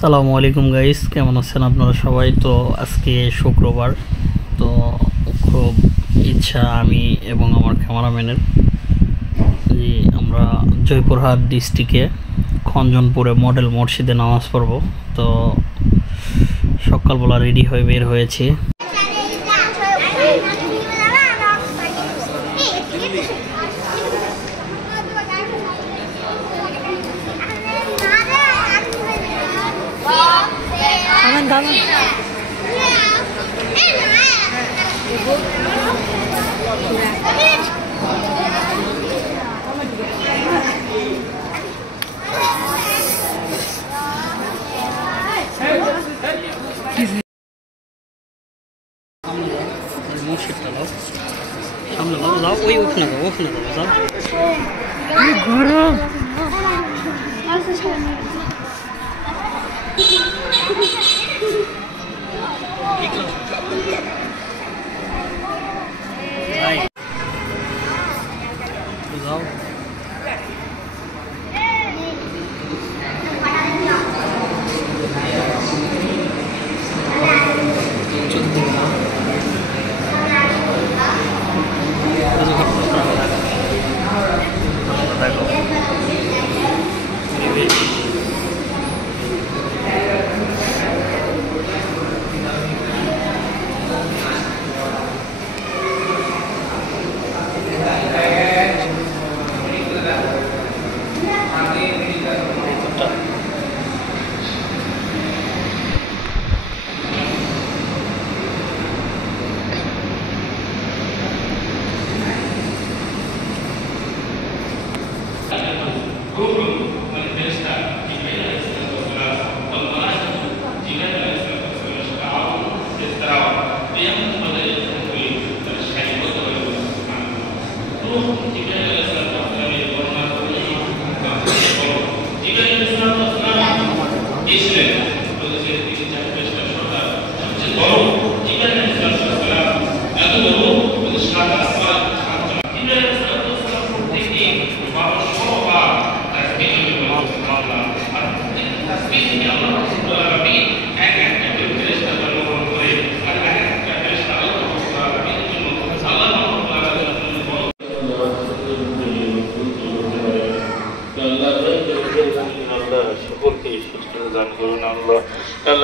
আসসালামু আলাইকুম গাইস, কেমন আছেন আপনারা সবাই? তো আজকে শুক্রবার, তো খুব ইচ্ছা আমি এবং আমার ক্যামেরাম্যানের যে আমরা জয়পুরহাট ডিস্ট্রিক্টে খঞ্জনপুরে মডেল মসজিদে নামাজ পড়ব। তো সকালবেলা রেডি হয়ে বের হয়েছি।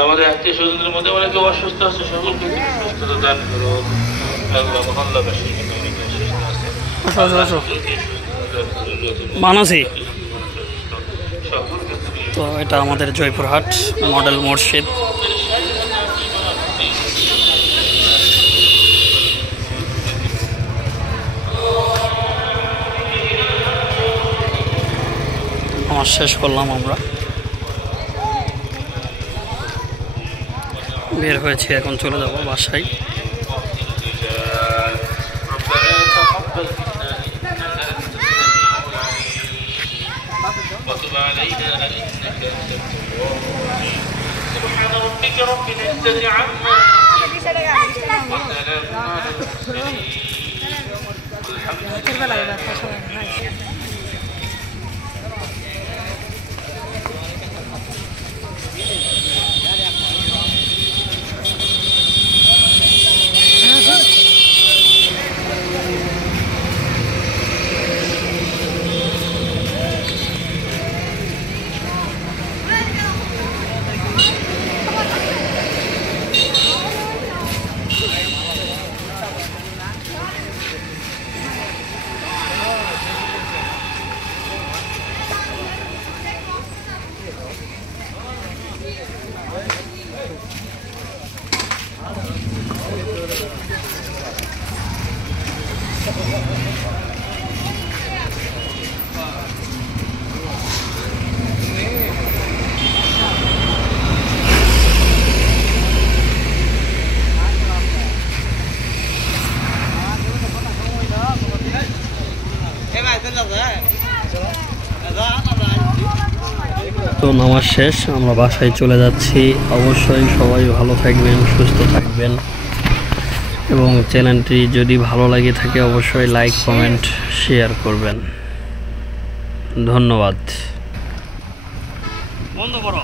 আমাদের আত্মীয় স্বজনদের মধ্যে অনেকে অসুস্থ আছে, সকলকে সুস্থতা দান করুন। আল্লাহ মহল্লাবাসী মানসি। তো এটা আমাদের জয়পুরহাট মডেল মসজিদ। আমার শেষ করলাম, আমরা বের হয়েছি, এখন চলে যাব বাসায়। তো নামাজ শেষ, আমরা বাসায় চলে যাচ্ছি। অবশ্যই সবাই ভালো থাকবেন, সুস্থ থাকবেন, এবং চ্যানেলটি যদি ভালো লাগে থাকে অবশ্যই লাইক, কমেন্ট, শেয়ার করবেন। ধন্যবাদ। বন্ধ করো।